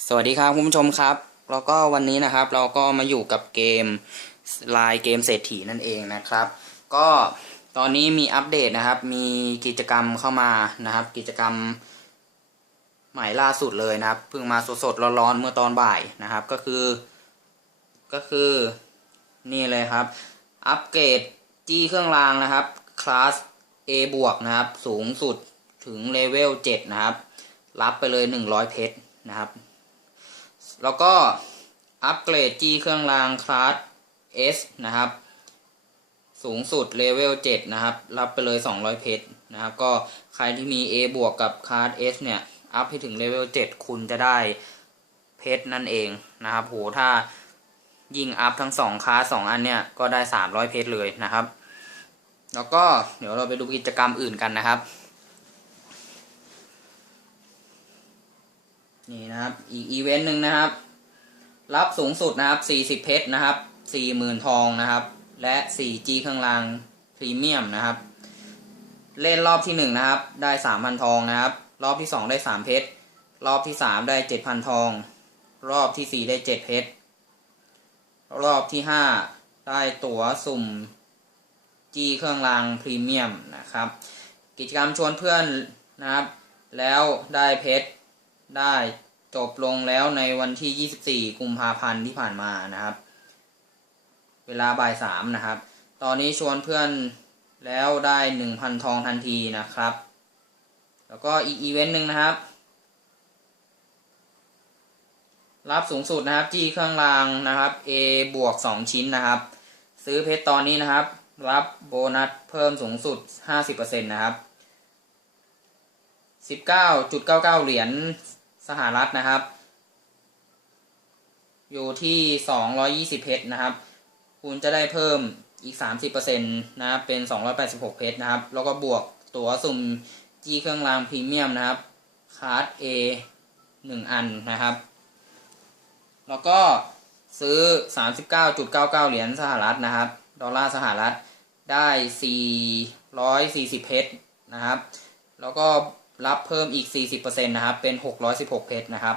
สวัสดีครับคุณผู้ชมครับ แล้วก็วันนี้นะครับเราก็มาอยู่กับเกมลายเกมเศรษฐีนั่นเองนะครับ ก็ตอนนี้มีอัปเดตนะครับ มีกิจกรรมเข้ามานะครับ กิจกรรมใหม่ล่าสุดเลยนะครับเพิ่งมาสดๆร้อนๆเมื่อตอนบ่ายนะครับ ก็คือ ก็คือนี่เลยครับ อัปเกรดจี้เครื่องรางนะครับคลาส A บวกนะครับ สูงสุดถึงเลเวล7นะครับ รับไปเลย 100 เพชรนะครับ แล้วก็อัปเกรดจี้เครื่องรางคลาส S นะครับ สูงสุดเลเวล7นะครับ รับไปเลย 200 เพชรนะครับ ก็ใครที่มี A บวกกับคลาส S เนี่ย อัพให้ถึงเลเวล7คุณจะได้เพชรนั่นเองนะครับ โห ถ้ายิงอัพทั้งสองคลาสสองอันเนี่ย ก็ได้ 300 เพชรเลยนะครับ แล้วก็เดี๋ยวเราไปดูกิจกรรมอื่นกันนะครับ นี่นะครับ อีกอีเวนต์หนึ่งนะครับ รับสูงสุดนะครับ 40 เพชรนะครับ 40,000 ทองนะครับ และ 4G เครื่องรางพรีเมียมนะครับ เล่นรอบที่ 1 นะครับ ได้ 3,000 ทองนะครับ รอบที่ 2 ได้ 3 เพชร รอบที่ 3 ได้ 7,000 ทอง รอบที่ 4 ได้ 7 เพชร รอบที่ 5 ได้ตั๋วสุ่ม G เครื่องรางพรีเมียมนะครับ กิจกรรมชวนเพื่อนนะครับ แล้วได้เพชร ได้จบลงแล้วในวันที่ 24 กุมภาพันธ์ที่ผ่านมานะครับ เวลาบ่ายสามนะครับ ตอนนี้ชวนเพื่อนแล้วได้ 1,000 ทองทันทีนะครับ แล้วก็อีกอีเวนต์หนึ่งนะครับ รับสูงสุดนะครับจี้เครื่องรางนะครับ A บวก 2 ชิ้นนะครับ ซื้อเพชรตอนนี้นะครับ รับโบนัสเพิ่มสูงสุด 50%นะครับ 19.99 เหรียญ สหรัฐนะครับ อยู่ที่ 220 เพชรนะครับ คุณจะได้เพิ่มอีก 30%นะครับ เป็น 286 เพชรนะครับ แล้วก็บวกตั๋วสุ่มจีเครื่องรางพรีเมียมนะครับคาร์ด A 1 อันนะครับ แล้วก็ซื้อ 39.99 เหรียญสหรัฐนะครับ ดอลลาร์สหรัฐได้ 440 เพชรนะครับ แล้วก็ รับเพิ่มอีก 40%นะครับ เป็น 616 เพชรนะครับ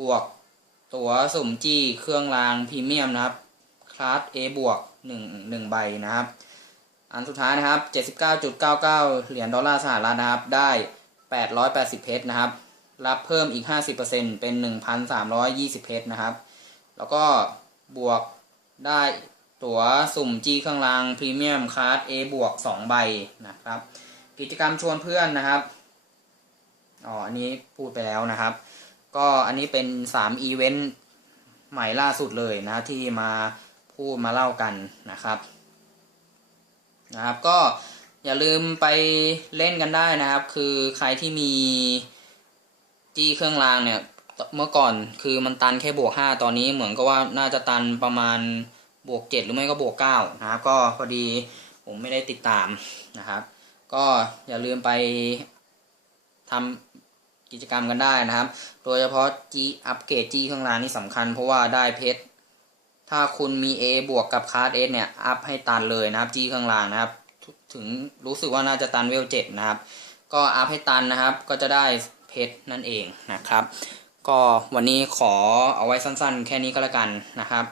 บวกตั๋วสุ่มจี้เครื่องรางพรีเมียมนะครับคลาส A บวก1 1ใบนะครับ อันสุดท้ายนะครับ 79.99 เหรียญดอลลาร์สหรัฐนะครับ ได้ 880 เพชรนะครับ รับเพิ่มอีก 50%เป็น 1,320 เพชรนะครับ แล้วก็บวกได้ตั๋วสุ่มจี้เครื่องรางพรีเมียมคลาส A บวก2ใบนะครับ กิจกรรมชวนเพื่อนนะครับ อ๋ออันนี้พูดไปแล้วนะครับ ก็อันนี้เป็นสามอีเวนต์ใหม่ล่าสุดเลยนะที่มาพูดมาเล่ากันนะครับ นะครับก็อย่าลืมไปเล่นกันได้นะครับ คือใครที่มีจี้เครื่องรางเนี่ยเมื่อก่อนคือมันตันแค่บวกห้าตอนนี้เหมือนก็ว่าน่าจะตันประมาณบวกเจ็ดหรือไม่ก็บวกเก้านะครับ ก็พอดีผมไม่ได้ติดตามนะครับ ก็อย่าลืมไป ทำกิจกรรมกันได้นะครับ โดยเฉพาะจีอัปเกรดจีเครื่องรางนี่สำคัญเพราะว่าได้เพชร ถ้าคุณมี A บวกกับคาร์ด S เนี่ย อัพให้ตันเลยนะครับจีเครื่องรางนะครับ ถึงรู้สึกว่าน่าจะตันเวลเจ็ดนะครับ ก็อัพให้ตันนะครับ ก็จะได้เพชรนั่นเองนะครับ ก็วันนี้ขอเอาไว้สั้นๆ แค่นี้ก็แล้วกันนะครับ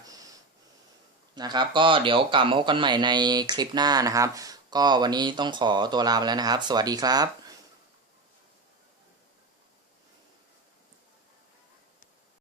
นะครับ ก็เดี๋ยวกลับมาพบกันใหม่ในคลิปหน้านะครับ ก็วันนี้ต้องขอตัวลาไปแล้วนะครับ สวัสดีครับ